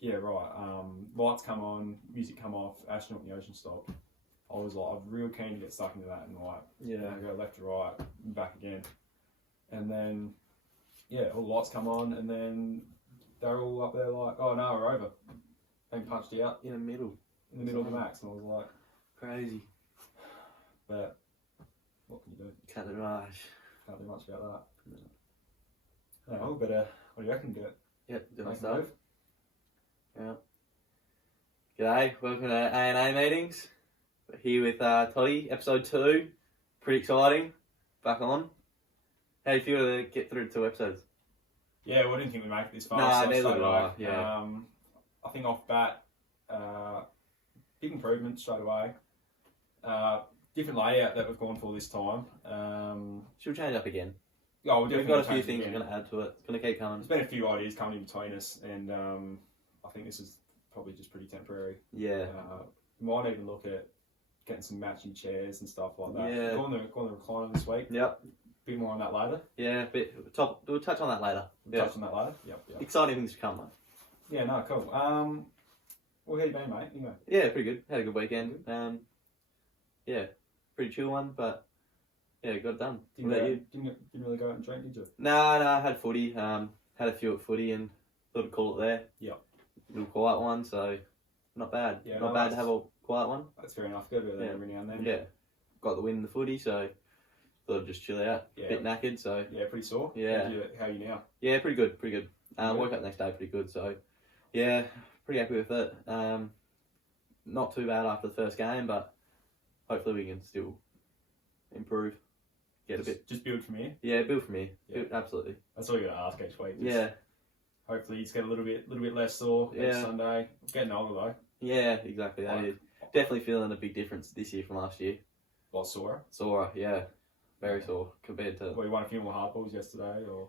Yeah, right. Lights come on, music come off, astronaut in the ocean stopped. I was real keen to get stuck into that and go left to right, and back again. And then, all the lights come on, and then they're all up there like, oh no, we're over. And punched out. In the middle of the max, and I was like... Crazy. But, what can you do? Can't do much about that. No. Oh, but what do you reckon? Yep, do my stuff. Yeah. G'day, welcome to A&A meetings. We're here with Toddy, episode 2. Pretty exciting. Back on. How do you feel to get through 2 episodes? Yeah, well, I didn't think we'd make it this far. Nah, neither did I. Yeah. I think off bat, big improvement straight away. Different layout that we've gone for this time. Should we change up again? Oh, we've got a few things we're going to add to it. It's going to keep coming. There's been a few ideas coming in between us, and I think this is probably just pretty temporary. Yeah. We might even look at getting some matching chairs and stuff like that. Yeah. Go on the recliner this week. Yep. Bit more on that later. Yeah, we'll touch on that later. Touch on that later. Yep. Exciting things to come, mate. Yeah, no, cool. Well, how you been, mate? Anyway. Yeah, pretty good. Had a good weekend. Yeah, pretty chill one, but yeah, got it done. Didn't really go out and drink, did you? No, I had footy. Had a few at footy and thought I'd call it there. Yep. Little quiet one, so not bad. Yeah, not bad to have a quiet one. That's fair enough. Go a bit there every now and then. Yeah. Got the win in the footy, so thought I'd just chill out. Yeah. Bit knackered, so. Yeah, pretty sore. Yeah. How are you now? Yeah, pretty good. Woke up the next day pretty good, so yeah, pretty happy with it. Not too bad after the first game, but hopefully we can still improve. Just build from here. Yeah, build from here. Yeah. Absolutely. That's all you got to ask each week. Yeah. Hopefully you just get a little bit less sore next Sunday. Getting older though. Yeah, exactly. Definitely feeling a big difference this year from last year. What, sore? Sore, yeah. Very sore compared to... Well, you won a few more hardballs yesterday, or...?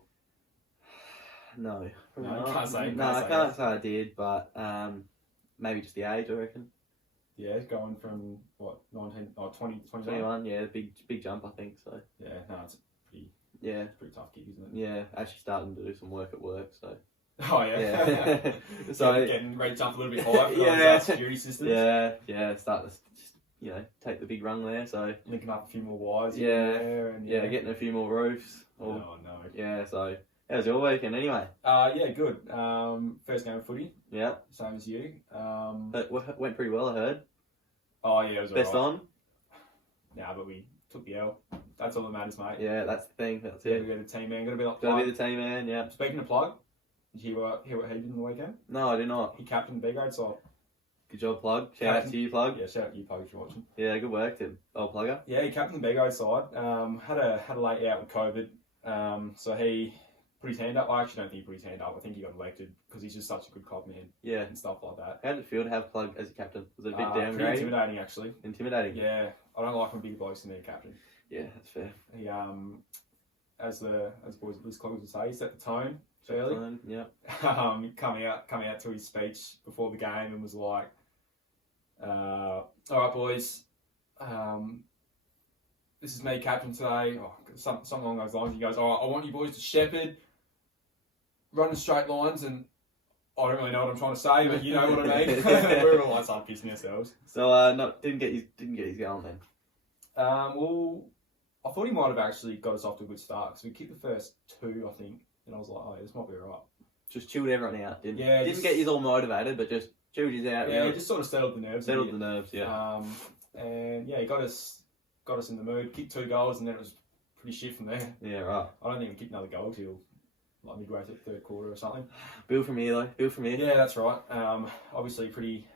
No. You can't say. I can't say I did, but maybe just the age, I reckon. Yeah, going from, 20, 21, yeah, big jump, I think, so. Yeah, no, it's pretty tough gig, isn't it? Yeah, actually starting to do some work at work, so. Oh, yeah. So getting ready to jump a little bit higher for security systems. Yeah, start to just, take the big rung there, so. Linking up a few more wires there. Getting a few more roofs. Oh, no. Yeah, so. How's your weekend anyway? Yeah, good. First game of footy. Yeah. Same as you. That went pretty well, I heard. Oh, yeah, it was Best on? Nah, but we took the L. That's all that matters, mate. Yeah, that's the thing. That's it. We got a team man. Got to be like Gotta be the team man, yeah. Speaking of Plug, did you hear what he did on the weekend? No, I did not. He captained the B grade side. Good job, Plug. Shout out to you, Plug. Yeah, shout out to you, Plug, if you're watching. Yeah, good work to old Plugger. Yeah, he captained the B grade side. Had a late out with COVID. So he put his hand up. I actually don't think he put his hand up. I think he got elected because he's just such a good club man. Yeah. And stuff like that. How did it feel to have Plug as a captain? Was it a bit downgrading? Pretty intimidating, actually. Intimidating? Yeah. I don't like when big blokes in their captain. Yeah, that's fair. He, as boys at Liz Cloggers would say, he set the tone fairly. Yeah. Coming out to his speech before the game and was like, all right, boys, this is me captain today. Oh, something along those lines. He goes, all right, I want you boys to shepherd, run in straight lines, and I don't really know what I'm trying to say, but you know what I mean. We're all like started pissing ourselves. So didn't get his going then. Well, I thought he might have actually got us off to a good start because we kicked the first 2, I think, and I was like, oh, this might be alright. Just chilled everyone out, didn't? Yeah. Didn't get you all motivated, but just chilled you out. Yeah, really. just sort of settled the nerves. Yeah. And yeah, he got us in the mood. Kicked 2 goals, and then it was pretty shit from there. Yeah, right. I don't think we kicked another goal till like midway through the third quarter or something. Build from here, though. Build from here. Yeah, that's right. Obviously, pretty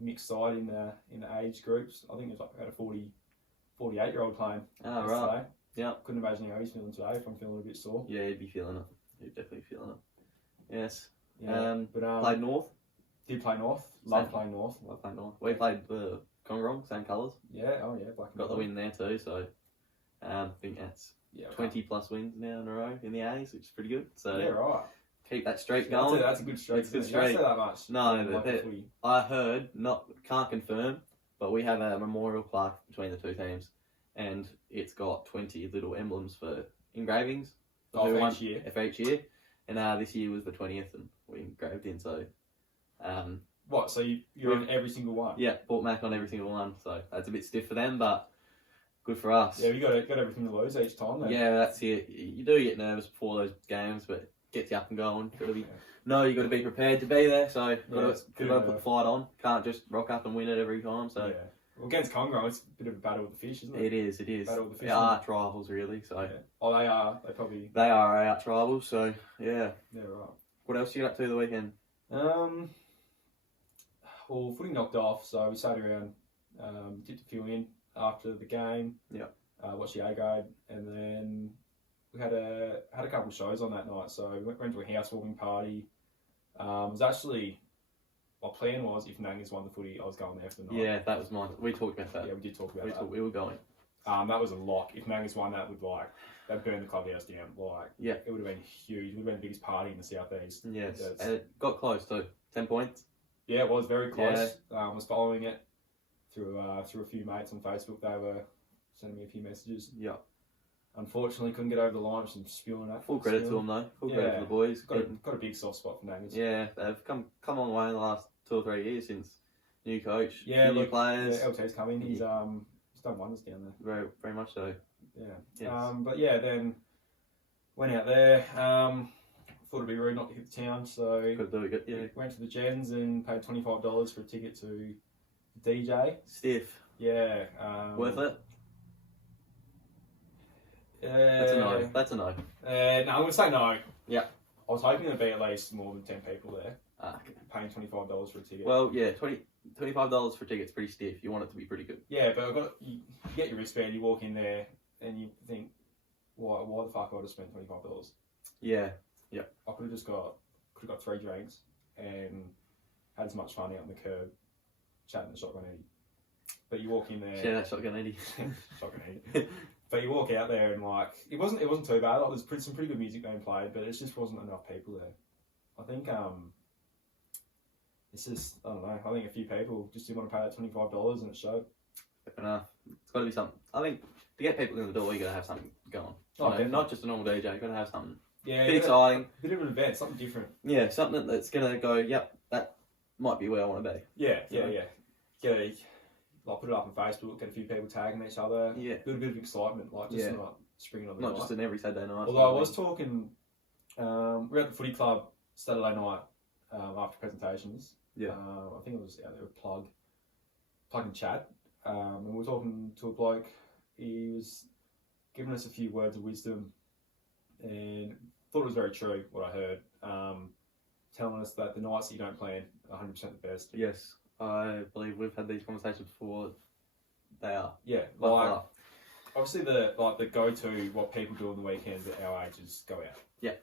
mixed side in the age groups. I think there's like about a 48-year-old playing. Oh, right. Today. Yeah. Couldn't imagine how he's feeling today. If I'm feeling a bit sore. Yeah, he'd be feeling it. He'd definitely feeling it. Yes. Yeah. Played North. Did play North. Love playing North. Love playing North. We played Congrong, same colours. Yeah. Oh yeah. Black and got the win there too. So I think that's 20 plus wins now in a row in the A's, which is pretty good. So yeah, right. Keep that streak going. That's a good streak. It's a good streak. You don't say that much. No, I heard, can't confirm, but we have a memorial plaque between the 2 teams, and it's got 20 little emblems for engravings. For each year. For each year. And this year was the 20th, and we engraved in, so What? So you're in every single one? Yeah, bought Mac on every single one. So that's a bit stiff for them, but good for us. Yeah, you got everything to lose each time. Then. Yeah, that's it. You do get nervous before those games, but it gets you up and going. You got to be prepared to be there. So you got to put the fight on. Can't just rock up and win it every time. So. Yeah. Well, against Congo, it's a bit of a battle with the fish, isn't it? It is. Battle with the fish. They are arch rivals, really. So. Yeah. Oh, they are. They are our arch rivals. So yeah. Yeah, right. What else you got up to the weekend? Well, footy knocked off, so we sat around, dipped a few in after the game. Yeah. Watched the A grade, and then we had a couple of shows on that night. So we went to a housewarming party. It was actually. My plan was if Nangas won the footy, I was going there for the night. Yeah, that was mine. We talked about that. Yeah, we did talk about that. We were going. That was a lock. If Nangas won, they'd burn the clubhouse down. Yeah, it would have been huge. It would have been the biggest party in the southeast. Yes, and it got close too. 10 points. Yeah, it was very close. I was following it through a few mates on Facebook. They were sending me a few messages. Yeah. Unfortunately, couldn't get over the line. Some spewing up. Full credit to them though. Full credit to the boys. Got a big soft spot for Nangas. Yeah, they've come a long way in the last 2 or 3 years since new coach, new players. Yeah, LT's coming. He's done wonders down there. Very, very much so. Yeah. Yes. But yeah, then went out there. Thought it'd be rude not to hit the town, so went to the Gens and paid $25 for a ticket to the DJ. Stiff. Yeah. Worth it? That's a no. No, I'm gonna say no. Yeah. I was hoping there'd be at least more than 10 people there. Okay. Paying $25 for a ticket. Well, yeah, $25 for a ticket's pretty stiff. You want it to be pretty good. Yeah, but you get your wristband, you walk in there, and you think, why the fuck would I just spend $25? Yeah. Yeah. I could have got 3 drinks and had as much fun out on the curb, chatting to Shotgun Eddie. But you walk in there. Yeah, that Shotgun Eddie. Shotgun Eddie. But you walk out there and it wasn't too bad. There's some pretty good music being played, but it just wasn't enough people there. I think it's just I don't know. I think a few people just didn't want to pay that $25 and it showed. Fair enough. It's got to be something. I think to get people in the door, you got to have something going. Not just a normal DJ. You got to have something. Yeah, bit exciting. A bit of an event, something different. Yeah, something that's gonna go. Yep, that might be where I want to be. Yeah. Put it up on Facebook, get a few people tagging each other. Yeah. Build a bit of excitement, not springing on the night. Not just an every Saturday night. Although I was talking, we were at the footy club Saturday night after presentations. Yeah. I think it was out there with Plug and Chad. And we were talking to a bloke. He was giving us a few words of wisdom and thought it was very true, what I heard. Telling us that the nights that you don't plan are 100% the best. Yes. I believe we've had these conversations before. They are. Yeah. Obviously the go-to, what people do on the weekends at our ages, go out. Yeah.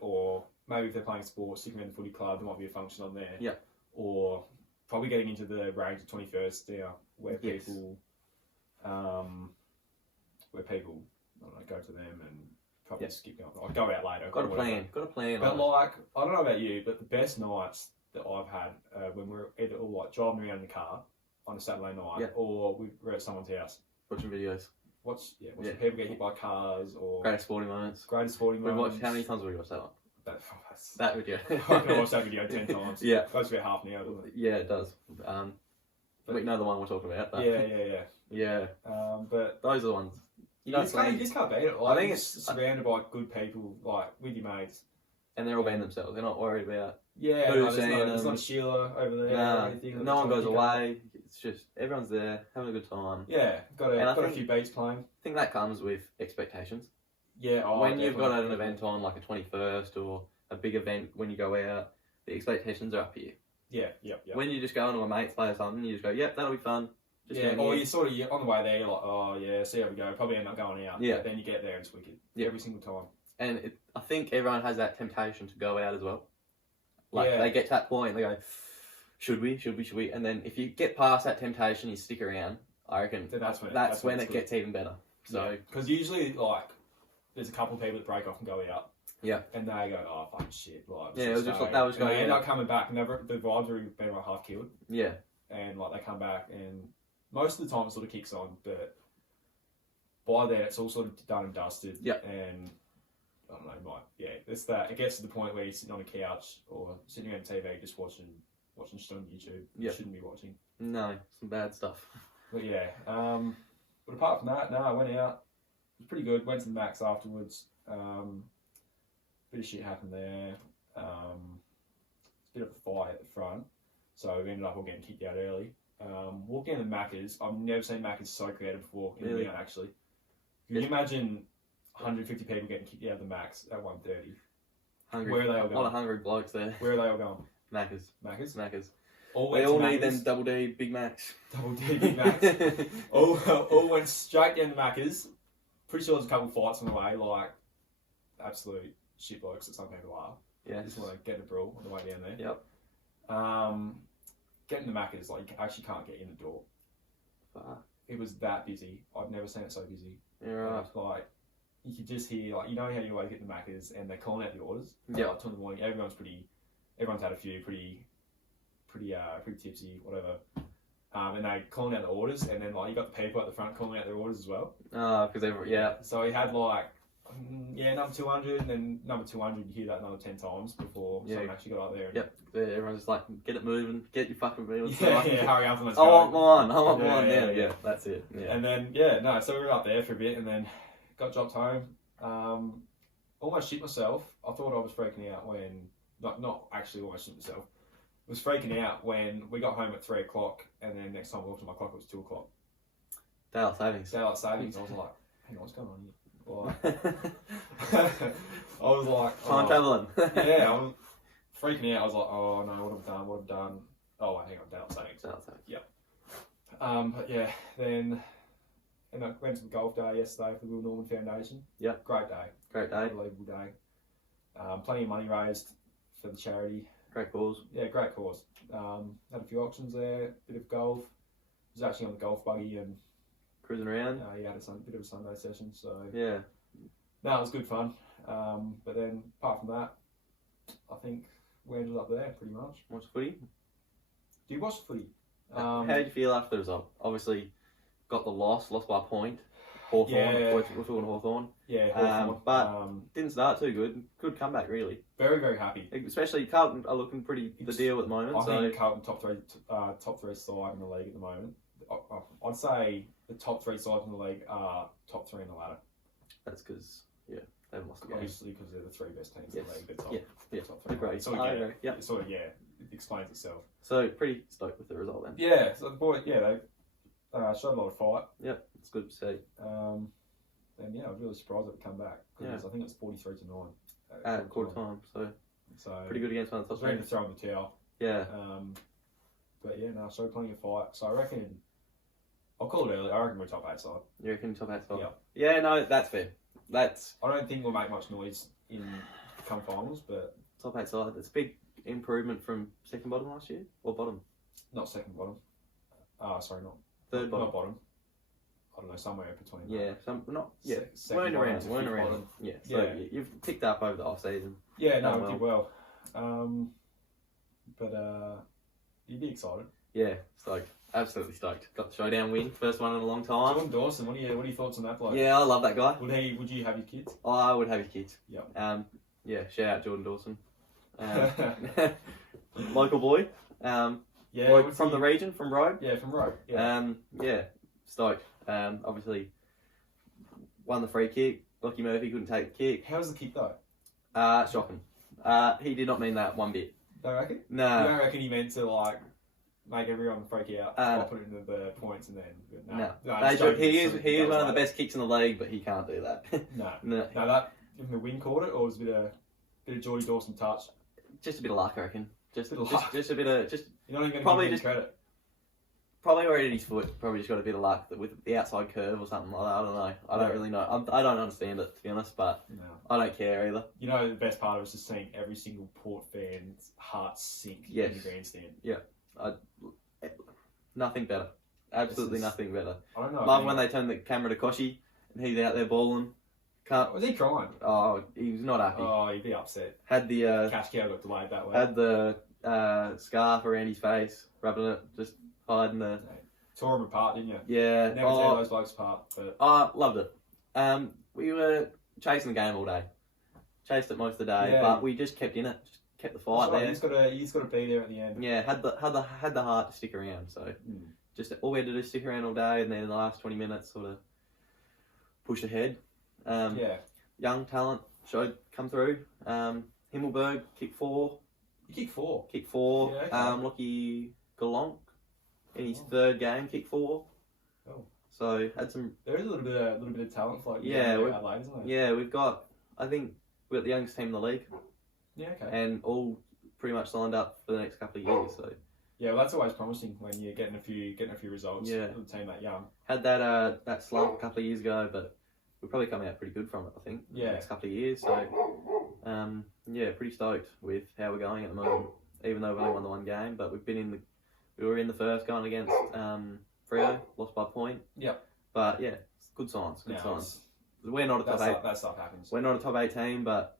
Or maybe if they're playing sports, sticking around the footy club, there might be a function on there. Yeah. Or probably getting into the range of 21st now, where people, I don't know, go to them and probably skip going. I'll go out later. Got a plan. But I don't know about you, but the best nights that I've had when we're either all driving around in the car on a Saturday night, or we're at someone's house watching videos. Watching people get hit by cars or greatest sporting moments. How many times have we watched that one? That video. I can watch that video 10 times. Yeah. It goes about half an hour, doesn't it? Yeah, it does. We know the one we're talking about. Yeah. But those are the ones. You just can't beat it. I think it's surrounded by good people, with your mates. And they're all being themselves. They're not worried about there's not a Sheila over there or anything. No one goes away. It's just everyone's there having a good time. Yeah, got a few beats playing. I think that comes with expectations. Yeah, when you've got an event on like a 21st or a big event, when you go out, the expectations are up here. Yeah. When you just go into a mate's play or something, you just go, yep, that'll be fun. Or you're on the way there, you're like, oh yeah, see how we go. Probably end up going out. Yeah. But then you get there and it's wicked. Every single time. And I think everyone has that temptation to go out as well. They get to that point, they go, should we? And then if you get past that temptation, you stick around, I reckon that's when it gets even better. So, because usually, there's a couple of people that break off and go out. Yeah. And they go, oh, fucking shit. It was just that was going on. They end up coming back and the vibes are been half killed. Yeah. And they come back and most of the time it sort of kicks on, but by then it's all sort of done and dusted. Yeah. And I don't know, it's that. It gets to the point where you're sitting on a couch or sitting around TV just watching watching shit on YouTube. Yep. Shouldn't be watching. No, some bad stuff. But yeah, but apart from that, no, I went out. It was pretty good. Went to the Max afterwards. Bit of shit happened there. Bit of a fight at the front, so we ended up all getting kicked out early. Walking in the Macca's, I've never seen Macca's so creative before in the town, actually. Can you imagine 150 people getting kicked out of the Max at 1:30? Hungry. Where are they all A lot going? of hungry blokes there. Where are they all going? Macca's. All They went all to need Macca's. them double D Big Macs. Double D Big Macs. all went straight down to Macca's. Pretty sure there's a couple of fights on the way, like absolute shit blokes that some people are. Yeah. Just want to get in a brawl on the way down there. Yep. Getting the Macca's, like you actually can't get in the door. Fuck. It was that busy. I've never seen it so busy. Yeah, right. Like you could just hear, like, you know how you always get the Macca's and they're calling out the orders. Yeah. Like 2 in the morning. Everyone's had a few, pretty tipsy, whatever. And they calling out the orders, and then like you got the people at the front calling out their orders as well. Oh, because yeah. So he had like, number 200, and then number 200. You hear that another 10 times before someone actually got up there. And, Yep. Everyone's just like, get it moving, get your fucking meals. Yeah, hurry up and let's I go. want one. I want one. Yeah, Yeah, that's it. Yeah. And then so we were up there for a bit, and then got dropped home. Almost shit myself. I thought I was freaking out when, not actually almost shit myself. I was freaking out when we got home at 3 o'clock, and then next time I looked at my clock, it was 2 o'clock. Daylight savings. Daylight savings. I was like, hang on, what's going on here? Like, I was like, Time traveling. Yeah, I was freaking out. I was like, oh no, what have I done? Oh wait, hang on, daylight savings. Daylight savings. Yep. But yeah, then and I went to the golf day yesterday for the Will Norman Foundation. Yep. Great day. Great day. Unbelievable day. Plenty of money raised for the charity. Great cause. Yeah, great cause. Had a few auctions there, bit of golf. Was actually on the golf buggy and Cruising around. he had a bit of a Sunday session, so Yeah. no, it was good fun. But then apart from that, I think we ended up there pretty much. Watch the footy. Do you watch the footy? How did you feel after the result? Obviously, got the lost by a point. Hawthorn, Yeah. we're talking Hawthorn. Yeah, Hawthorn. But didn't start too good. Good comeback, really. Very, very happy. Especially Carlton are looking pretty the deal at the moment. I think Carlton top three side in the league at the moment. I'd say the top 3 sides in the league are top 3 in the ladder. That's because they've lost the game. Obviously, because they're the 3 best teams in the league. The top, Yeah. top 3. Agreed. So I agree. it sort of it explains itself. So pretty stoked with the result then. Yeah. So the boys, they showed a lot of fight. Yep, it's good to see. And I was really surprised that it come back. Because I think it was 43-9 At quarter time, so pretty good against one of the I was top ready to teams. throw in the towel. Yeah. But yeah, no, showed plenty of fight. So I reckon, I'll call it early. I reckon we're top 8 side. You reckon top 8 spot? Yeah. Yeah, no, that's fair. I don't think we'll make much noise in come finals, but Top 8 side. It's a big improvement from second bottom last year, or bottom. not second bottom. Sorry, not Third bottom. Not bottom. I don't know, somewhere between. Yeah, Second weren't bottom around, to weren't fifth around. bottom. Yeah, so Yeah. you've picked up over the off season. Yeah, no, Done we did well. But you'd be excited. Yeah, stoked. Absolutely stoked. Got the showdown win, first one in a long time. Jordan Dawson, what are your thoughts on that bloke? Yeah, I love that guy. Would you have your kids? I would have his kids. Yep. Yeah, shout out Jordan Dawson. Local boy. Yeah, Bloke from the region, from Road. Yeah, from Road. Yeah. Yeah, stoked. Obviously won the free kick. Lockie Murphy couldn't take the kick. How's the kick though? Shocking. He did not mean that one bit. Don't reckon? No. You don't reckon he meant to like make everyone freak out or put it into the points and then No. He is one of the best kicks in the league, but he can't do that. No, that even the wind caught it, or was it a bit of Geordie Dawson touch? Just a bit of luck, I reckon. Just a bit of You're not even going to probably give him just credit. Probably already at his foot. Probably just got a bit of luck with the outside curve or something like that. I don't know. I don't really know. I don't understand it, to be honest, but No. I don't care either. You know, the best part of it was just seeing every single Port fan's heart sink in the grandstand. Nothing better. Absolutely nothing better. I don't know. Love when they turn the camera to Koshi and he's out there balling. Was he crying? Oh, he was not happy. Oh, he'd be upset. Had the Cash cow got delayed that way. had the scarf around his face, rubbing it, just hiding the. Tore him apart, didn't you? Yeah. Never tear those blokes apart. But I loved it. We were chasing the game all day. Chased it most of the day, Yeah. but we just kept in it. kept the fight right. there. He's got to be there at the end. Yeah, had the heart to stick around. So just all we had to do is stick around all day, and then in the last 20 minutes, sort of pushed ahead. Young talent come through. Himmelberg kicked 4. You kicked 4. Kicked 4. Yeah, okay. Lockie Galonk in his third game kicked 4. Oh. So had some. There is a little bit of talent floating. Adelaide, isn't there? Yeah, we've got. I think we've got the youngest team in the league. Yeah. Okay. And all pretty much signed up for the next couple of years. So. Yeah, well, that's always promising when you're getting a few results. Yeah. With a team that young. Had that slump a couple of years ago, but we'll probably come out pretty good from it. I think. Yeah. The next couple of years. So. Pretty stoked with how we're going at the moment. Even though we only won the one game, but we were in the first going against Freo, lost by a point. Yep. But yeah, good signs. Good signs. We're not a top 8. That stuff happens. We're not a top 8 team, but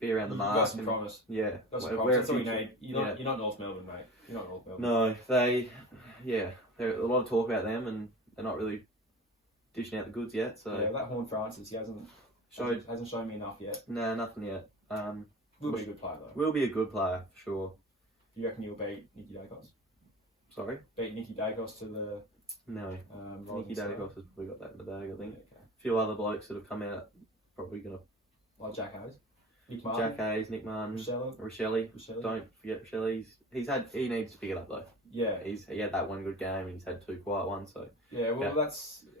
be around the mark. Got some promise. Yeah. Got some promise. That's all you need. You're not North Melbourne, mate. You're not North Melbourne. No, there's a lot of talk about them, and they're not really dishing out the goods yet. So yeah, that Horn Francis, he hasn't shown me enough yet. No, nothing yet. Will be a good player though. Will be a good player for sure. Do you reckon he'll beat Nicky Dacos? Sorry? Beat Nicky Dacos to the... No. Nicky Dacos has probably got that in the bag, I think. Yeah, okay. A few other blokes that have come out probably going to... Like Jack Hayes? Nick Martin? Jack Hayes, Nick Martin. Rochelle. Don't forget Rochelle. He needs to pick it up though. Yeah. He had that one good game and he's had 2 quiet ones, so... Yeah, well I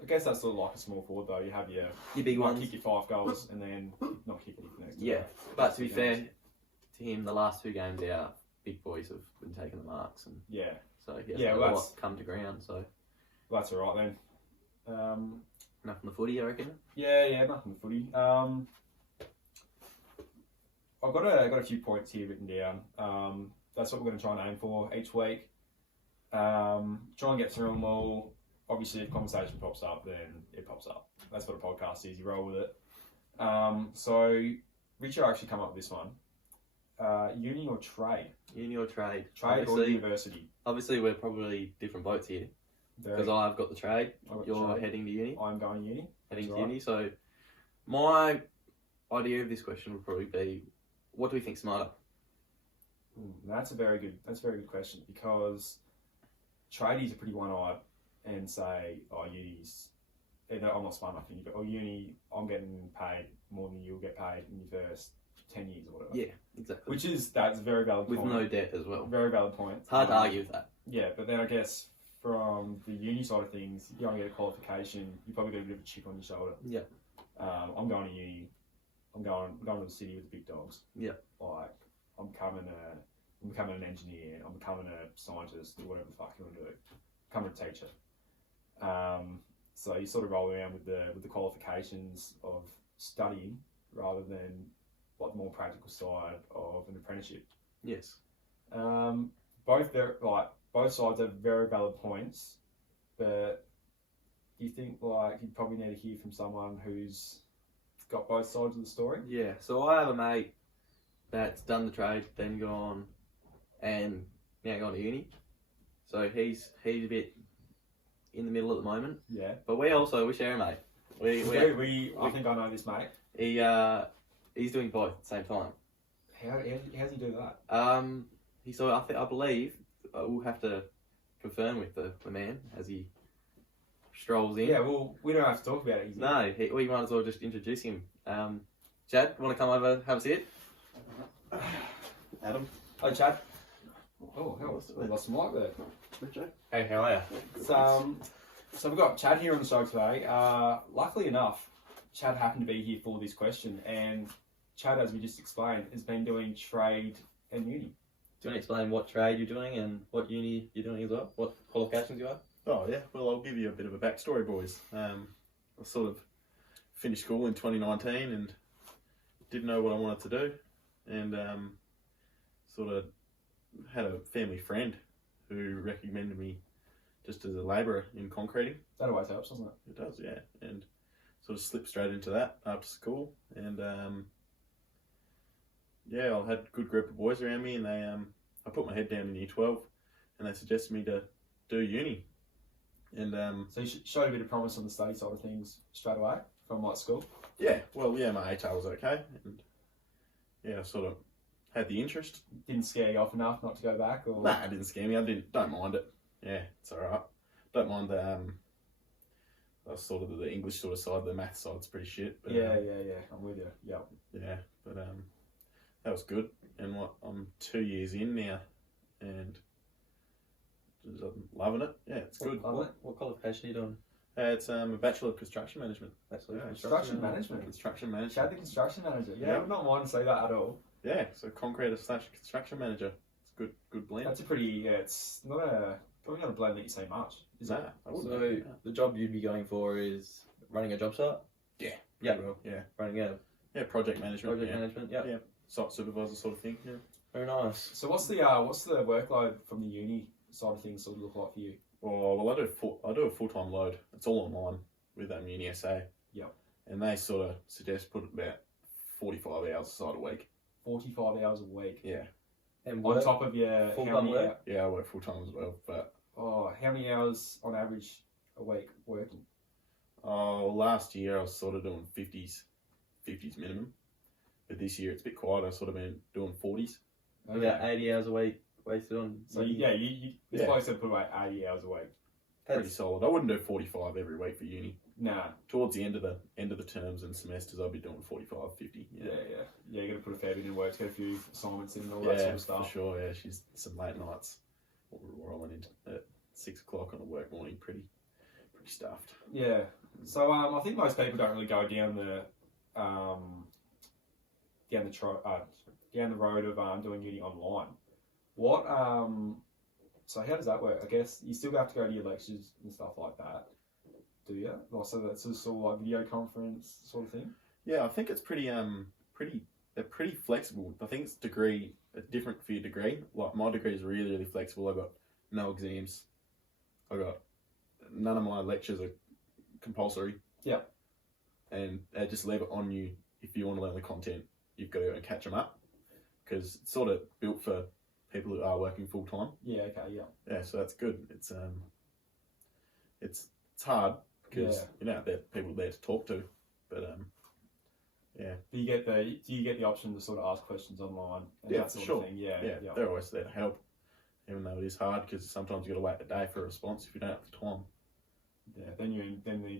guess that's sort of like a small forward though. You have your big ones. Kick your 5 goals and then not kick it for the next. Yeah, but to be fair to him, the last 2 games our big boys have been taking the marks and so he has a lot come to ground. So that's all right then. Enough on the footy, I reckon. Yeah, nothing the footy. I've got a few points here written down. That's what we're going to try and aim for each week. Try and get through them all. Obviously, if conversation pops up, then it pops up. That's what a podcast is. You roll with it. So, Richo actually come up with this one. Uni or trade? Uni or trade? Trade or university? Obviously, we're probably different boats here. Because I've got the trade. You're heading to uni. I'm going to uni. Heading to uni. So, my idea of this question would probably be, what do we think's smarter? That's a very good question, because tradies are pretty one-eyed and say, uni's, either I'm not smart enough for uni, or uni, I'm getting paid more than you'll get paid in your first 10 years or whatever. Yeah, exactly. That's a very valid point. With no debt as well. Very valid point. It's hard to argue with that. Yeah, but then I guess from the uni side of things, you don't get a qualification, you probably got a bit of a chip on your shoulder. Yeah. I'm going to uni. I'm going to the city with the big dogs. Yeah. Like, I'm becoming an engineer, I'm becoming a scientist, or whatever the fuck you want to do. Becoming a teacher. So you sort of roll around with the qualifications of studying rather than like the more practical side of an apprenticeship. Yes. Both sides have very valid points, but do you think like you probably need to hear from someone who's got both sides of the story? Yeah. So I have a mate that's done the trade, then gone and now gone to uni. So he's a bit in the middle at the moment. Yeah. But we share a mate. I think I know this mate. He's doing both at the same time. How's he do that? I believe we'll have to confirm with the man as he strolls in. Yeah, well, we don't have to talk about it. No, we might as well just introduce him. Chad, want to come over, have a sit? Adam. Hi, Chad. Oh, hell, we lost some light there. Richo. Hey, how are you? So we've got Chad here on the show today. Luckily enough, Chad happened to be here for this question, and Chad, as we just explained, has been doing trade and uni. Do you want to explain what trade you're doing and what uni you're doing as well? What qualifications you have? Oh yeah, well I'll give you a bit of a backstory, boys. I sort of finished school in 2019 and didn't know what I wanted to do, and sort of had a family friend who recommended me just as a labourer in concreting. That always helps, doesn't it? It does, yeah, and sort of slipped straight into that after school, and I had a good group of boys around me, and I put my head down in year 12, and they suggested me to do uni. And so you showed a bit of promise on the study side of things straight away from like school. Yeah, well, yeah, my HR was okay, and yeah, I sort of had the interest. Didn't scare you off enough not to go back, or? Nah, it didn't scare me. Don't mind it. Yeah, it's alright. Don't mind the sort of the English sort of side. The math side's pretty shit. But, Yeah. I'm with you. Yep. Yeah, but that was good. And I'm 2 years in now, and I'm loving it. Yeah, it's good. What qualification are you doing? It's a Bachelor of Construction Management. Bachelor of Construction management. Construction management. Chad, the construction manager. Yeah, Yeah. I would not mind to say that at all. Yeah, so concrete / construction manager. It's good blend. That's a pretty. Yeah, it's probably not a blend that you say much. Is Nah, it? I wouldn't. So the job you'd be going for is running a job site? Yeah. Yeah. Well, yeah. Running a Yeah, project management. project yeah. management, yeah. Yeah. Site supervisor sort of thing. Yeah. Very nice. So what's the workload from the uni side of things sort of look like for you? Well, I do a full-time load. It's all online with Uni SA. Yep. And they sort of suggest put about 45 hours aside a week. 45 hours a week. Yeah. And On top of your Full-time work? Yeah, I work full-time as well. But how many hours on average a week working? last year I was sort of doing 50s minimum. But this year it's a bit quiet. I've sort of been doing 40s. about 80 hours a week wasted on. So you it's Yeah. close to put away 80 hours a week. Pretty That's solid. I wouldn't do 45 every week for uni. Nah. Towards the end of the terms and semesters, I'll be doing 45, 50. Yeah. You got to put a fair bit in work to get a few assignments in and all Yeah, that sort of for stuff. sure. Yeah, she's some late nights. We're rolling in at 6 o'clock on a work morning, pretty stuffed. Yeah. So I think most people don't really go down the road of doing uni online. So how does that work? I guess you still have to go to your lectures and stuff like that, do you? Like, so that's just sort of like video conference sort of thing. Yeah, I think it's they're pretty flexible. I think it's different for your degree. Like my degree is really, really flexible. I got no exams. None of my lectures are compulsory. Yeah. And they just leave it on you. If you want to learn the content, you've got to go and catch them up, because it's sort of built for people who are working full time. Yeah. Okay. Yeah. Yeah, so that's good. It's hard because there people there to talk to, but yeah. Do you get the option to sort of ask questions online? And Yeah, that sort sure. of thing? Yeah. They're always there to help, even though it is hard because sometimes you got to wait a day for a response if you don't have the time. Yeah. Then you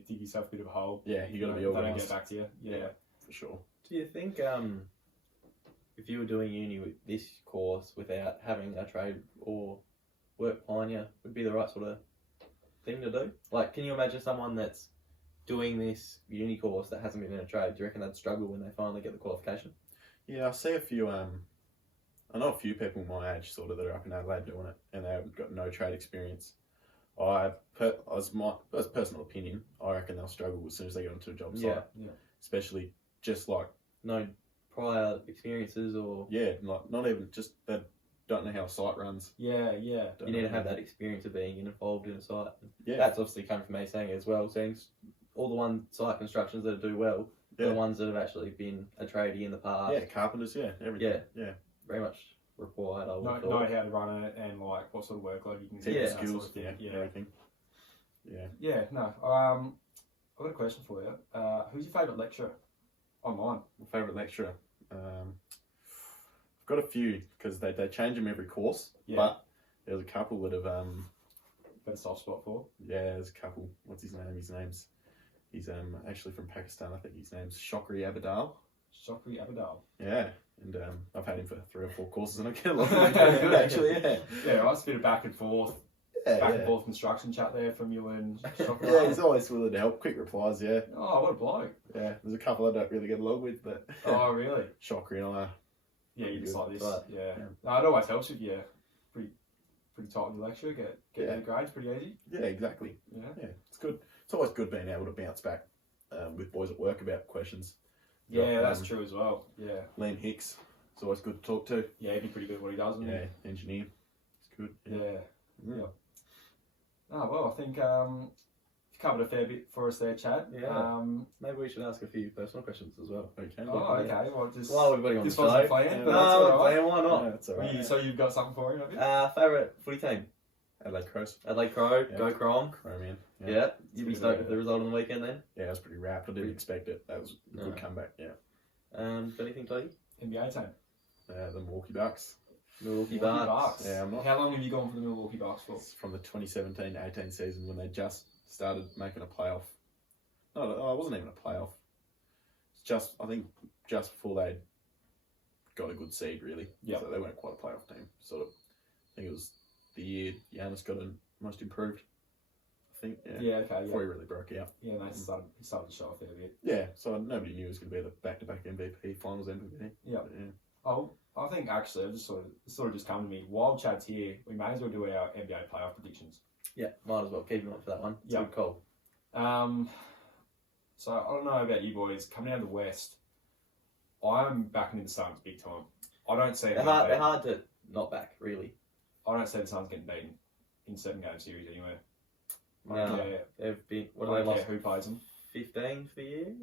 dig yourself a bit of a hole. Yeah, you got to be They don't organised. get back to you. Yeah. For sure. Do you think if you were doing uni with this course without having a trade or work behind you would be the right sort of thing to do? Like, can you imagine someone that's doing this uni course that hasn't been in a trade? Do you reckon they'd struggle when they finally get the qualification? Yeah, I see a few. I know a few people my age sort of that are up in Adelaide doing it, and they've got no trade experience. As my personal opinion, I reckon they'll struggle as soon as they get onto a job site. Yeah. Especially just like No prior experiences or... like not even just they don't know how a site runs. Yeah. You need to have that experience of being involved in a site. Yeah. That's obviously come from me saying it as well, saying all the site constructions that do well are the ones that have actually been a tradie in the past. Yeah, carpenters, everything. Yeah. Very much required, I would Know thought. how to run it and like what sort of workload you can People get. Yeah. that sort skills, of thing. everything. Yeah. Yeah. No. I've got a question for you. Who's your favourite lecturer online? My favourite lecturer. I've got a few because they change them every course. Yeah. But there's a couple that have Got a soft spot for? there's a couple. What's his name? He's actually from Pakistan. I think his name's Shokri Abadal. Shokri Abadal. Yeah. And I've had him for 3 or 4 courses and I get along with him good actually. Yeah. Yeah, right. It's a bit of back and forth Yeah. construction chat there from you and Shokri. Yeah, he's always willing to help. Quick replies. Yeah. Oh, what a bloke. Yeah. There's a couple I don't really get along with, but Oh, really? Shokri and I. Yeah, you just Good. like this. Right. Yeah. Yeah. No, it always helps if you're pretty tight in the lecture. Get Yeah. your grades pretty easy. Yeah, exactly. Yeah. Yeah, it's good. It's always good being able to bounce back with boys at work about questions. Yeah, Got, that's true as well. Yeah. Liam Hicks, it's always good to talk to. Yeah, he'd be pretty good at what he does, isn't Yeah, engineer. It's good. he? Yeah. Mm. Yeah. Oh, well, I think you covered a fair bit for us there, Chad. Yeah. Maybe we should ask a few personal questions as well. Okay. Oh, okay. Well, just While we've got you on the this wasn't show. planned, but Yeah. that's all right. Why not? Yeah, that's alright. So you've got something for him, have you? Favourite footy team? Adelaide Crows. Adelaide Crow, Yeah. go Crom. Crow man. Yeah, you'd be good, stoked yeah. with the result on the weekend then. Yeah, I was pretty wrapped. I didn't expect it. That was a good No. comeback. Yeah. Anything, Toddy? NBA team. The Milwaukee Bucks. Milwaukee Milwaukee Bucks. Yeah, I'm not. How long have you gone for the Milwaukee Bucks for? It's from the 2017-18 season when they just started making a playoff. No, it wasn't even a playoff. It's I think just before they got a good seed, really. Yeah. So they weren't quite a playoff team. Sort of. I think it was the year Giannis got a most improved. I think. Yeah, okay. Before he really broke out. Yeah, he started to show off there a bit. Yeah, so nobody knew it was going to be the back-to-back MVP, Finals MVP. Yeah. But, yeah. Oh, I think actually, it sort of just come to me. While Chad's here, we may as well do our NBA playoff predictions. Yeah, might as well keep him up for that one. It's Yeah. a good call. So I don't know about you boys. Coming out of the West, I'm backing in the Suns big time. I don't see it. They're hard to not back, really. I don't see the Suns getting beaten in 7-game series anywhere. No, Yeah. they've been, what I have they don't care lost? who plays them. 15 for the year?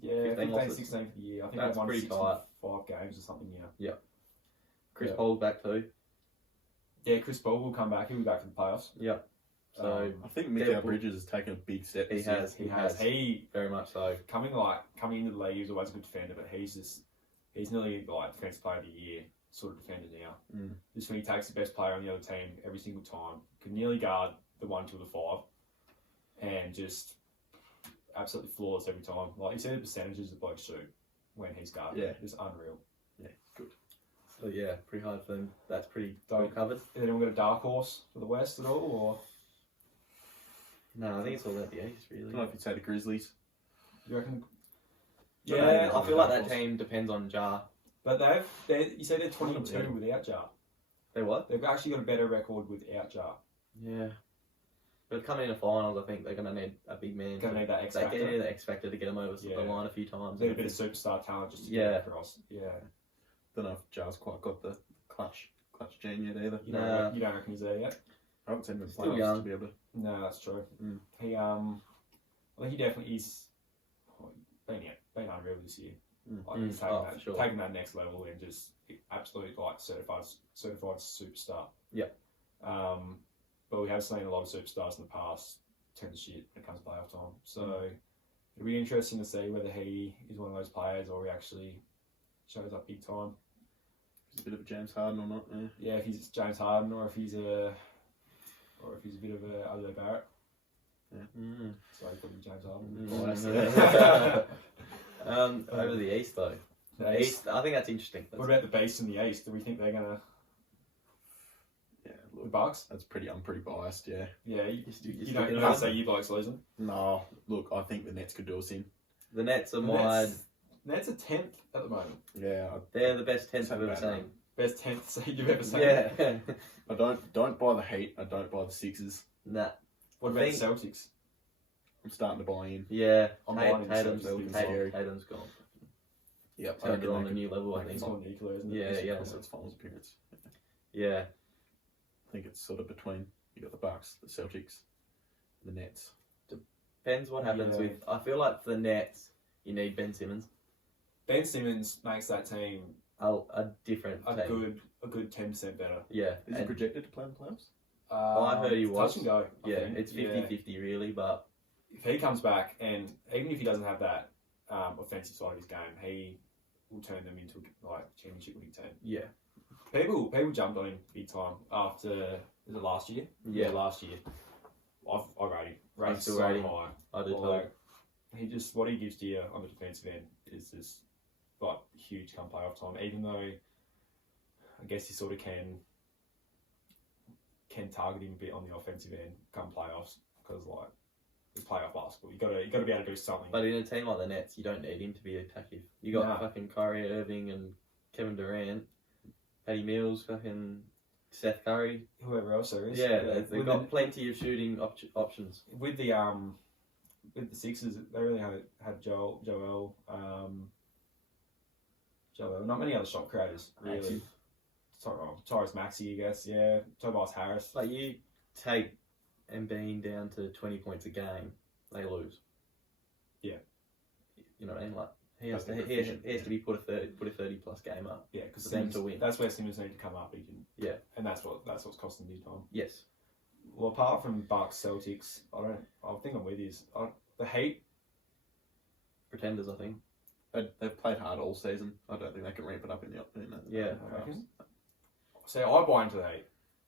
Yeah, 15 15, losses. 16 for the year. I think That's they've won pretty 65 games or something, yeah. Chris Yeah. Paul's back too. Yeah, Chris Paul will come back. He'll be back for the playoffs. Yeah. So I think Yeah, Mikal Bridges has taken a big step. he this year. has. He Very much so. coming into the league, he was always a good defender, but he's nearly like defensive player of the year sort of defender now. Mm. Just when he takes the best player on the other team every single time, can nearly guard the 1 to the 5, and just absolutely flawless every time. Like you see the percentages the blokes shoot when he's guarding, Yeah. it's unreal. Yeah, good. So yeah, pretty hard for them. That's pretty Don't- well covered. Has anyone got a dark horse for the West at all, or No, I think it's all about the East, I really. don't know if you'd say the Grizzlies. you reckon? Yeah, I feel like that dark horse. team depends on Jar. But you say they're 22 without Jar. They what? They've actually got a better record without Jar. Yeah. But coming into finals, I think they're going to need a big man. Gonna need that X They factor. need that X factor to get them over Yeah. the line a few times. Need a bit of superstar talent just to Yeah. get across. Yeah. Don't know if Jar's quite got the clutch gene yet either. You don't reckon he's there yet? I haven't seen him in Still playoffs young. to be able to. No, that's true. Mm. I think he definitely is. Been unreal this year. Mm. Like he's taking, for sure. taking that next level and just absolutely like certified superstar. Yep. But we have seen a lot of superstars in the past turn to shit when it comes to playoff time. So it'll be interesting to see whether he is one of those players or he actually shows up big time. He's a bit of a James Harden or not. Yeah. Yeah, if he's James Harden or if he's a bit of a Ozzy Barrett. Mm. Sorry, could be James Harden. Over the East, though. The East. I think that's interesting. What about the Beast in the East? Do we think they're gonna Yeah, the look, Bucks? I'm pretty biased. Yeah. Yeah, you You don't say you blokes losing. No, look, I think the Nets could do us in. The Nets are The my. Nets are 10th at the moment. Yeah, They're the best 10th I've ever Bad seen. run. Best 10th seed you've ever seen. Yeah. I don't buy the Heat. I don't buy the Sixers. Nah. What about the Celtics? I'm starting to buy in. Yeah. I'm buying in Tatum's Celtics. Tatum's gone. Yep, Turned it on a new level, I think. It's on nuclear, isn't it? Yeah, yeah. It's finals appearance. Yeah. I think it's sort of between you got the Bucks, the Celtics, the Nets. Depends what happens Yeah. with. I feel like for the Nets, you need Ben Simmons. Ben Simmons makes that team A different a team. good 10% better. Yeah. Is he projected to play in the playoffs? I heard he was. Touch and go. I Yeah, think. it's 50-50 really, but If he comes back, and even if he doesn't have that offensive side of his game, he will turn them into like championship winning team. yeah. People jumped on him big time after was it last year? Yeah. Last year. I rate him. Rate him still so rate him. high. I do too. Like, what he gives to you on the defensive end is just like huge come playoff time. Even though I guess you sort of can target him a bit on the offensive end come playoffs because like it's playoff basketball. You got to be able to do something. But in a team like the Nets, you don't need him to be attacking. You got Nah. fucking Kyrie Irving and Kevin Durant, Patty Mills, fucking Seth Curry. Whoever else there is. Yeah, they've With got plenty of shooting options. with the Sixers, they really had Joel. Not many other shot creators really. Maxey. Tyrese Maxey, I guess. Yeah, Tobias Harris. Like you take Embiid down to 20 points a game, they lose. Yeah. You know what I mean? Like he has That's to, the he has efficient, to be put a 30 plus game up. Yeah, because For them to win. That's where Simmons need to come up. He can. Yeah. And that's what's costing you time. Yes. Well, apart from Bucks, Celtics, I think I'm with you. The Heat. Pretenders, I think. They've played hard all season. I don't think they can ramp it up in that. Yeah. I reckon. See, I buy into that.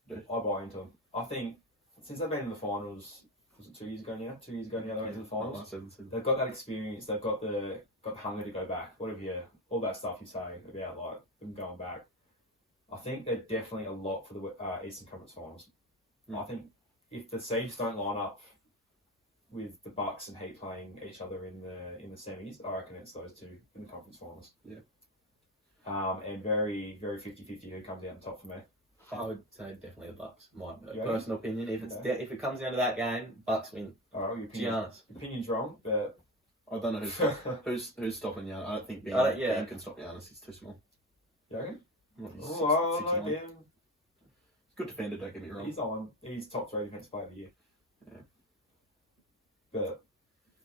Do? I buy into them. I think since they've been in the finals, was it 2 years ago now? 2 years ago now they went to the finals. They've got that experience. They've got the hunger to go back. Whatever all that stuff you say about like them going back. I think they're definitely a lot for the Eastern Conference Finals. I think if the seeds don't line up with the Bucks and Heat playing each other in the semis, I reckon it's those two in the conference finals. Yeah. And very, very 50-50 who comes out on top for me. I would say definitely the Bucks. My Yeah. personal opinion. If it's if it comes down to that game, Bucks win. All right, Giannis. Your opinion's wrong, but I don't know who's stopping Giannis. I don't think Ben can stop Giannis. He's too small. You reckon? He's Oh, 6'9". no, Good defender, don't get me wrong. He's top 3 defensive player of the year. Yeah. But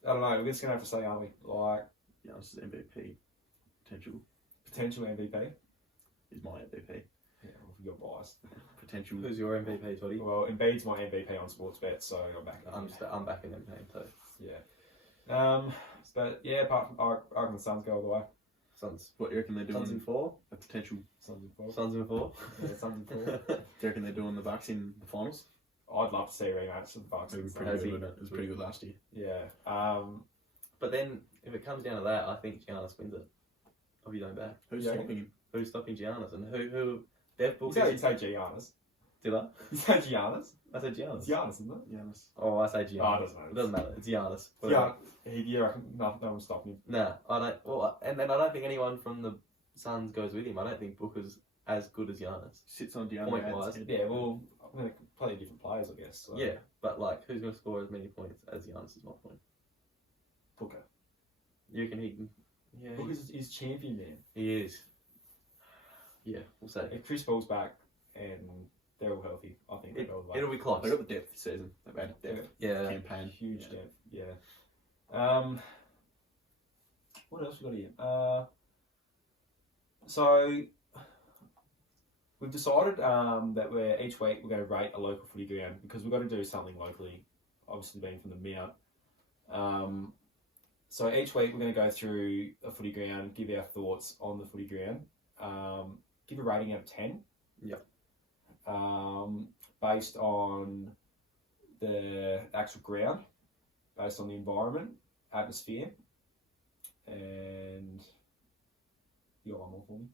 I don't know. We're just gonna have to say, aren't we? Like Giannis is MVP potential MVP. He's my MVP. Yeah, well, you're biased. Potential. Who's your MVP, Toddy? Well, Embiid's my MVP on Sportsbet, so I'm back. I'm backing them too. Yeah. But yeah, apart from I reckon the Suns go all the way. Suns. What do you reckon they're doing? Suns in 4. A potential. Suns in 4. Suns in 4. Yeah, Suns in 4. Do you reckon they're doing the Bucks in the finals? I'd love to see a rematch of the Bucks. It was and pretty Suns. good, wasn't it? It was pretty good last year. Yeah. But then, if it comes down to that, I think Giannis wins it. If you don't back. Who's stopping him? Who's stopping Giannis? And who Dev Book You say Giannis. Did I? You say Giannis? I said Giannis. It's Giannis, isn't it? Giannis. Oh, I say Giannis. Oh, it doesn't matter. It doesn't matter. It's Giannis. Yeah. You reckon no one's stopping him? Nah, I don't. Well, and then I don't think anyone from the Suns goes with him. I don't think Booker's as good as Giannis. Sits on DeAndre Point-wise. Ayton's head. Yeah, well, I mean, plenty different players, I guess. So. Yeah, but like, who's going to score as many points as Giannis is my point. Booker. You reckon he can? Yeah, Booker's champion, man. he is. Yeah, we'll say. If Chris Paul's back and they're all healthy, I think they'll go all the way. It'll be close. They got the depth this season. They've had depth Yeah. campaign. Huge Yeah. depth, yeah. What else we got here? So we've decided that each week we're going to rate a local footy ground because we've got to do something locally. Obviously, being from the Mount. So each week we're going to go through a footy ground, give our thoughts on the footy ground, give a rating out of 10. Yep. Based on the actual ground, based on the environment, atmosphere, and you got one more for me?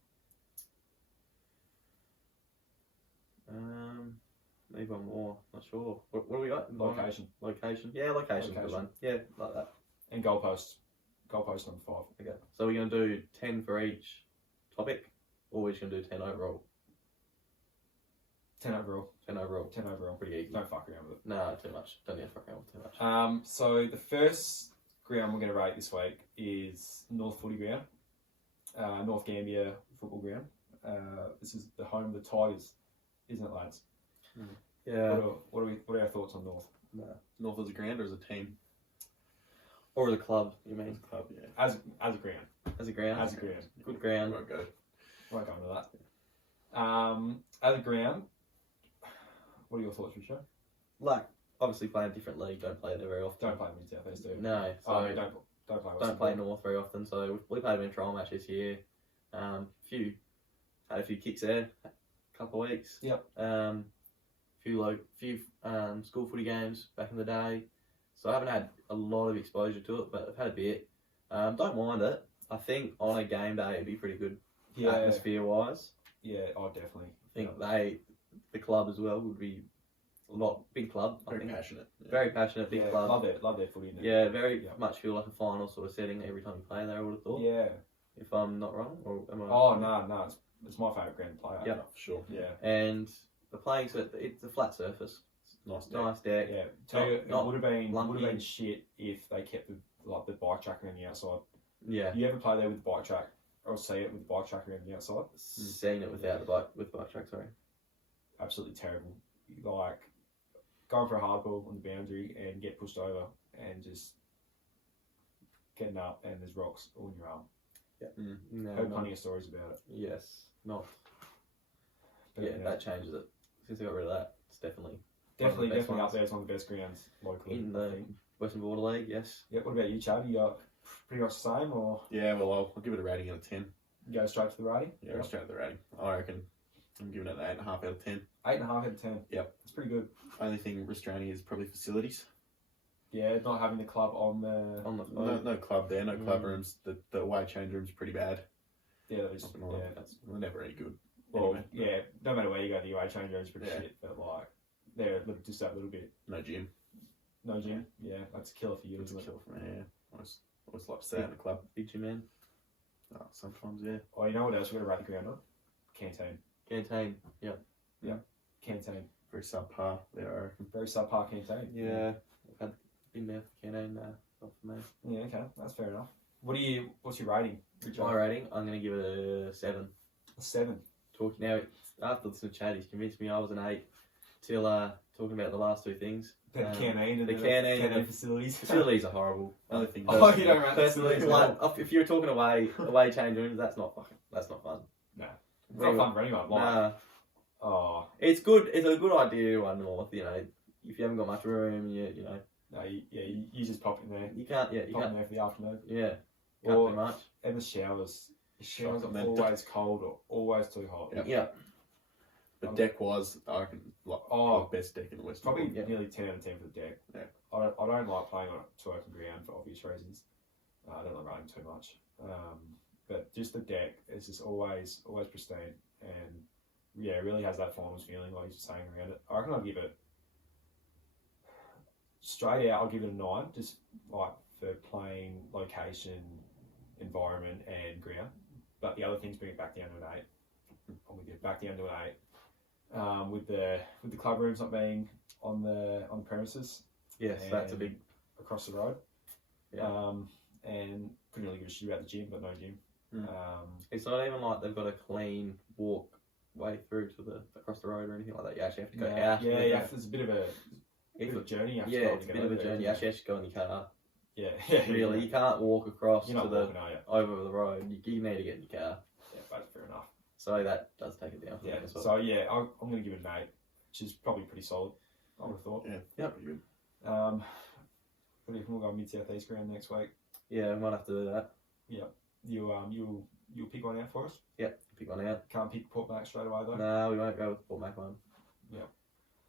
Maybe one more. Not sure. What do we got? Location. Location. Yeah, location's a good one. Yeah, like that. And goalposts. Goalpost number 5. Okay. So we're going to do 10 for each topic, or we're just going to do 10 overall? 10 overall. 10 overall. 10 overall. Pretty easy. Don't fuck around with it. No, too much. Don't need to fuck around with too much. So the first ground we're going to rate this week is North Footy Ground, North Gambia Football Ground. This is the home of the Tigers, isn't it, lads? Yeah. What are our thoughts on North? No. North as a ground or as a team? Or the club, you mean? Club, yeah. As a ground. As a ground? As a ground. Good ground. Won't go. Won't go into that. As a ground, what are your thoughts, Richo? Like, obviously playing a different league, don't play there very often. Don't play Mid South East, do you? No. So Oh, no, don't play. don't play North very often. So we played a trial match this year. Had a few kicks there, couple of weeks. Yep. Few school footy games back in the day. So I haven't had a lot of exposure to it, but I've had a bit. Don't mind it. I think on a game day it'd be pretty good, atmosphere wise. Yeah, definitely. I think the club as well would be big club. I Very think. passionate. Yeah. Very passionate, big club. Love their footy. Yeah, very much feel like a final sort of setting every time you play there, I would have thought. Yeah. If I'm not wrong, or am I? Oh no, it's my favourite ground to play at. Yeah. For sure. Yeah. And the playing it's a flat surface. Nice day. Nice deck. Yeah. Tell you, Not it would have been lumpy. shit if they kept the bike track around the outside. Yeah. You ever play there with the bike track or see it with the bike track around the outside? Seeing it without the bike track, sorry. Absolutely terrible. Like going for a hard ball on the boundary and get pushed over and just getting up and there's rocks all in your arm. Yeah. No, Heard plenty of stories about it. Yes. Not. But, Yeah, that changes it. Since they got rid of that, it's definitely Definitely best up ones. there. It's one of the best grounds locally. in I the think. Western Border League. Yes. Yeah. What about you, Chad? You got Pretty much the same, or Yeah, well, I'll give it a rating out of 10. go straight to the rating? Yeah, go straight to the rating. I reckon I'm giving it an 8.5 out of 10. 8.5 out of 10. Yep. It's pretty good. Only thing restraining is probably facilities. Yeah, not having the club on the No club there, no club rooms. The away change room's pretty bad. Yeah, those, They're never any good. well, Anyway. yeah, no matter where you go, the away change room's pretty Yeah. shit. But like, they're just that little bit. No gym. No gym. Yeah, that's a killer for you, That's a isn't it? killer for me, yeah. Always like to stay out in the club. Big gym man. Oh, sometimes, yeah. Oh, you know what else we're gonna rate the ground on? Canteen. Canteen. Yep. Canteen. Very subpar there, I reckon. Very subpar canteen. Yeah. I've had been there for canteen. Not for me. Yeah, okay, that's fair enough. What's your rating, Richo? My rating, I'm going to give it a 7. A 7. Talking now, after listening to Chad, he's convinced me I was an 8. Till talking about the last two things. The canteen and the canteen and the facilities. Facilities are horrible. Other thing Oh, you don't rate the Personally, facilities. like, if you're talking away change rooms, that's not fun. It's not fun for anyone. Like, Nah, oh, it's good. It's a good idea one north. You know, if you haven't got much room, you know, no, you just pop in there. you can't. Yeah, you Pop in can't. there for the afternoon. Yeah, can't Or- do much. And the showers. The showers And are then- always cold or always too hot. Yep. Yeah, But deck-wise, I reckon, like, best deck in the West. Probably Yeah. nearly 10 out of 10 for the deck. Yeah. I don't like playing on a twerking ground for obvious reasons. I don't like running too much. But just the deck is just always pristine, and yeah, it really has that finals feeling like you're saying around it. I reckon I'll give it straight out. I'll give it a 9, just like for playing, location, environment, and ground. But the other things bring it back down to an 8. I'm gonna get back down to an 8. With the club rooms not being on the premises. yes, that's a big. Across the road. Yeah. And couldn't really give a shit about the gym, but no gym. It's not even like they've got a clean walk way through to the across the road or anything like that. You actually have to go out. Yeah, it's a bit of a journey. You have to go it's a bit of a journey. You actually have to go in your car. Yeah, Really, you can't walk across You're to not walking, are you? over the road. You need to get in your car. Yeah, but fair enough. So that does take it down. Yeah, as well. so yeah, I'm going to give it an 8, which is probably pretty solid, I would have thought. Yeah, pretty good. What do you think? We'll go mid-south-east ground next week. Yeah, we might have to do that. You'll pick one out for us? Yep, pick one out. Can't pick Port Mac straight away though? No, we won't go with the Port Mac one. Yeah.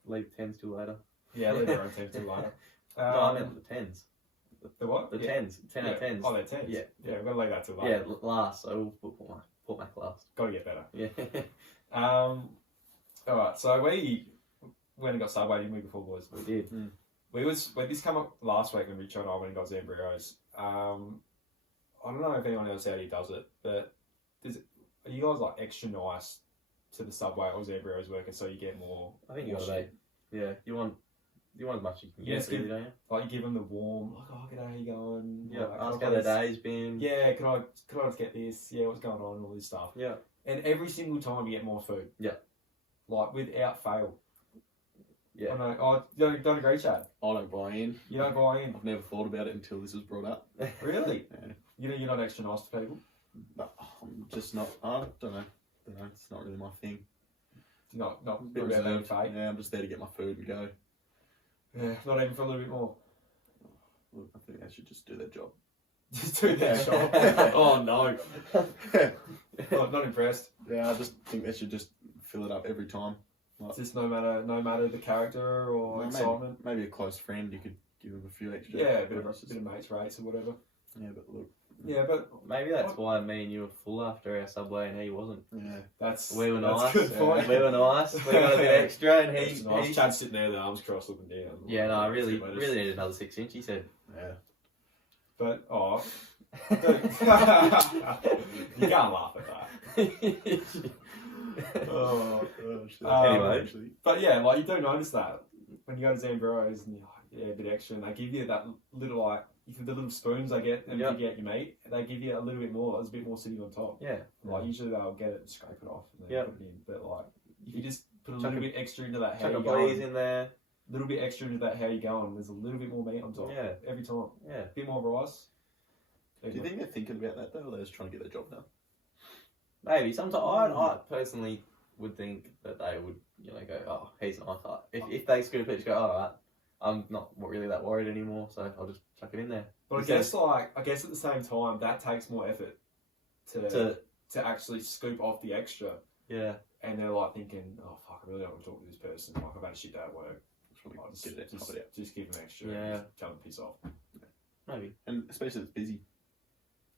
Leave 10s till later. Yeah, leave our own team till later. No, I meant the 10s. The what? The 10s. 10 out of 10s. Oh, they're 10s? Yeah. Yeah, we've got to leave that till Yeah, later. last. So we'll put Port Mac last. Got to get better. Yeah. Alright, so we went and got Subway, didn't we, before, boys? We did. When this came up last week when Richo and I went and got Zamburios. I don't know if anyone else out here does it, but are you guys like extra nice to the Subway or Zamburios workers so you get more? I think you got to shit? be. Yeah, you want as much as you can Yes, get, really, don't you? Like you give them the warm, like, oh, g'day, how you going? Yeah, Like, ask can I how their buy this? day's been. Yeah, could I just get this? Yeah, what's going on? All this stuff. Yeah. And every single time you get more food. Yeah. Like without fail. Yeah. I know. Oh, don't agree, Chad. I don't buy in. You don't buy in. I've never thought about it until this was brought up. Really? Yeah. You're not extra nice to people. But I'm just not. I don't know. It's not really my thing. Not A bit about being reserved. fake. Yeah, I'm just there to get my food and go. Yeah, not even for a little bit more. Look, I think they should just do their job. Just do their job. Oh no. Not impressed. Yeah, I just think they should just fill it up every time. It's just no matter the character or Well, excitement. Maybe a close friend, you could give them a few extra. Yeah, a bit of It's just- mates race or whatever. Yeah, but look. Yeah, but Maybe that's why me and you were full after our Subway and he wasn't. Yeah. We were that's nice. a good point. We were nice. We got a bit extra and Extra nice. Chad's sitting there, the arms crossed, looking down. Yeah, no, I really Lettuce. needed another 6 inch, he said. Yeah. But you can't laugh at that. Oh, shit. Anyway. But yeah, like you do notice that when you go to Zamburios and you're like, yeah, a bit extra, and they give you that little the little spoons they get and Yep. give you out your meat, they give you a little bit more. There's a bit more sitting on top. Yeah. Like usually they'll get it and scrape it off and then Yep. put it in. But like if you just put a Chuck little a- bit extra into that how Chuck a you please going, in there. a little bit extra into that how you going, there's a little bit more meat on top. Yeah. Every time. Yeah. A bit more rice. Do you think they're thinking about that though, or they're just trying to get their job done? Maybe. Sometimes I personally would think that they would, go, oh, he's nice. If they scoop it, just go, all right. I'm not really that worried anymore, so I'll just chuck it in there. But I guess at the same time that takes more effort to actually scoop off the extra. Yeah. And they're like thinking, oh fuck, I really don't want to talk to this person. Like I've had a shit day at work. Just give them extra. Yeah. Just tell them to piss off. Maybe. And especially if it's busy.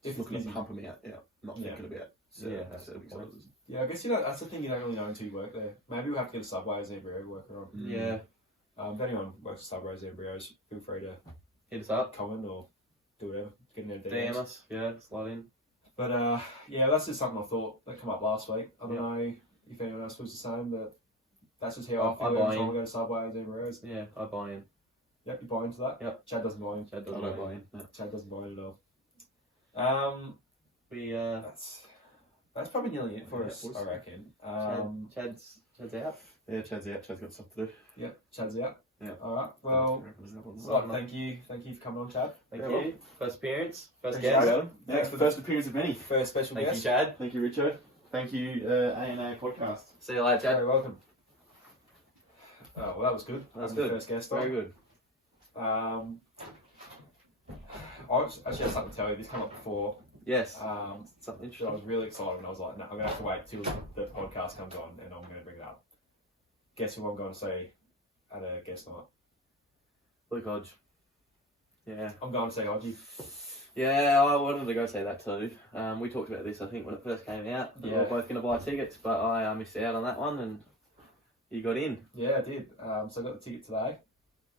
If Just looking it's to pump them out, not thinking about serving sizes. Yeah, I guess that's the thing you don't really know until you work there. Maybe we'll have to get a Subway's embryo worker on. Yeah. If anyone works at Subway's embryos, feel free to hit us up, comment or do whatever. Get in there, DM us. Yeah, slide in. But yeah, that's just something I thought that came up last week. I don't know if anyone else was the same, but that's just how I feel every time I go to Subway's embryos. Yeah, I buy in. Yep, you buy into that? Yep. Chad doesn't buy in. Chad doesn't buy in. No. Chad doesn't buy in at all. That's probably nearly it for us, I reckon. Chad's out. Yeah, Chad's out. Chad's got stuff to do. Yep, Chad's out. Yeah. Alright, well, thank you for coming on, Chad. Thank you. First appearance, first Appreciate guest. it. Thanks for the first appearance of many. First special Thank guest. you, Chad. Thank you, Richo. Thank you, A&A Podcast. See you later, Chad. Very welcome. Oh, well, that was good. That was Having good. the first guest Very on. good. I actually have something to tell you. This came up before. Yes. Something So I interesting. was really excited and I was like, no, I'm going to have to wait till the podcast comes on and I'm going to bring it up. Guess who I'm going to see at a guest night? Luke Hodge. Yeah. I'm going to see Hodgie. Yeah, I wanted to go see that too. We talked about this, I think, when it first came out. We were both going to buy tickets, but I missed out on that one and you got in. Yeah, I did. So I got the ticket today.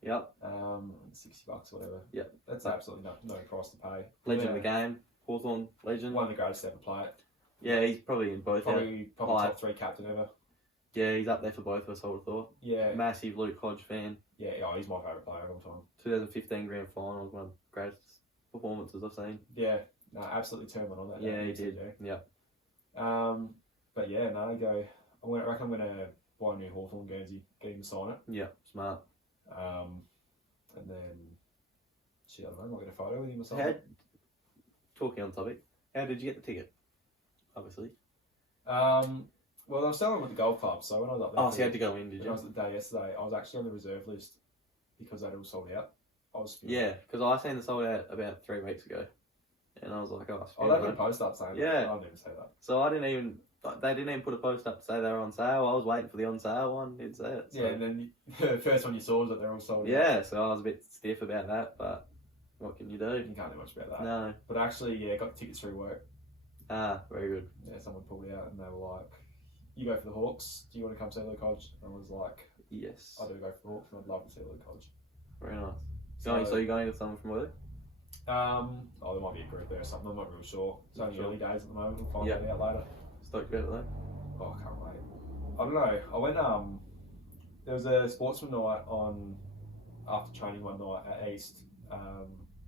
Yep. $60 or whatever. Yep. That's absolutely no price to pay. Legend of the game. Hawthorn legend. One of the greatest to ever play it. Yeah, he's probably in both. Probably High. top 3 captain ever. Yeah, he's up there for both of us, I would have thought. Yeah. Massive Luke Hodge fan. Yeah, he's my favourite player of all time. 2015 grand final was one of the greatest performances I've seen. Yeah, no, absolutely turned one on that. Yeah, he did. Yeah. But yeah, no, I reckon I'm gonna buy a new Hawthorn Guernsey, get him to sign it. Yeah, smart. And then shit, I don't know, I might get a photo with him or something. Talking on topic, how did you get the ticket? Obviously. Well, I was selling with the golf club, so when I was up there. Oh, so you had to go in, did when you? I was at the day yesterday, I was actually on the reserve list because they'd all sold out. Yeah, because I seen the sold out about 3 weeks ago, and I was like, oh, they put a post up saying yeah. that. I'll never say that. So they didn't even put a post up to say they were on sale. I was waiting for the on sale one. Didn't say it. So. Yeah, and then the first one you saw was that they're all sold out. Yeah, so I was a bit stiff about that, but what can you do? You can't do much about that. No. But actually, yeah, got the tickets through work. Ah, very good. Yeah, someone pulled out and they were like, you go for the Hawks, do you want to come see Luke Hodge? And I was like, yes. I do go for the Hawks and I'd love to see Luke Hodge. Very nice. So you're going with someone from work? There might be a group there or something, I'm not real sure. It's only early days at the moment, we'll find that out later. Stoked about it though? Oh, I can't wait. I don't know, I went, there was a sportsman night on, after training one night at East,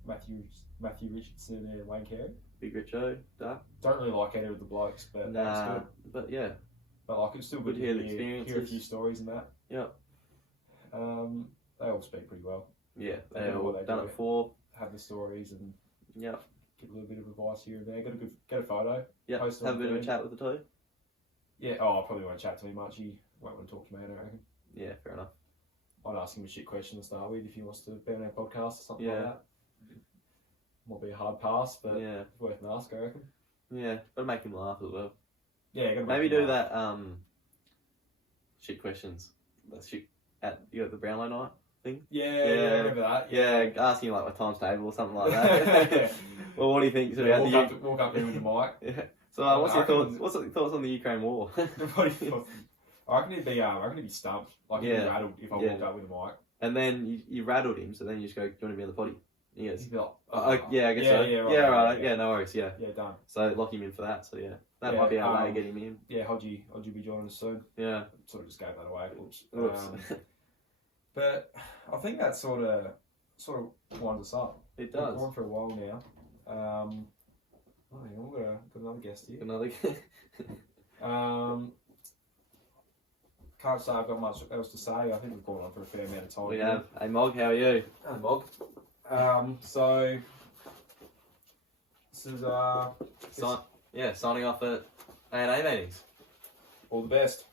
Matthew Richardson and Wayne Carey. Big Richo, Duck. Don't really like any of the blokes, but that's good. But yeah. But like, it's still good to hear the experiences. Hear a few stories and that. Yep. They all speak pretty well. Yeah, They they've know all what they done do. it before. Have the stories and Yep. give a little bit of advice here and there. Get a photo. Yep. Post it Have on a bit of a Twitter. chat with the two. Yeah. I probably won't chat to him much. He won't want to talk to me, I don't reckon. Yeah, fair enough. I'd ask him a shit question to start with if he wants to be on our podcast or something like that. Might be a hard pass, but worth an ask, I reckon. Yeah, gotta make him laugh as well. Yeah, gotta maybe make him do laugh. that. Shit questions. That shit at the Brownlow night thing. Yeah, I remember that. Yeah, asking like my times table or something like that. Well, what do you think about walk up there with the mic. Yeah. So, what's your thoughts? What's your thoughts on the Ukraine war? I reckon he'd be stumped. Like he'd be rattled if I walked up with a mic. And then you rattled him, so then you just go, "Do you want to be on the potty?" He goes, He'd be like, "Yeah, I guess so." Yeah, right. Yeah, right. Yeah, no worries. Yeah. Yeah, done. So lock him in for that. So that might be our way to get him in. Yeah, Hodgie be joining us soon. Yeah. Sort of just gave that away. Oops. But I think that sort of winds us up. It does. We've gone for a while now. We've got another guest here. Another. Can't say I've got much else to say. I think we've gone on for a fair amount of time. We have. Hey, Mog, how are you? Hey, Mog. So this is signing off at A&A meetings. all the best.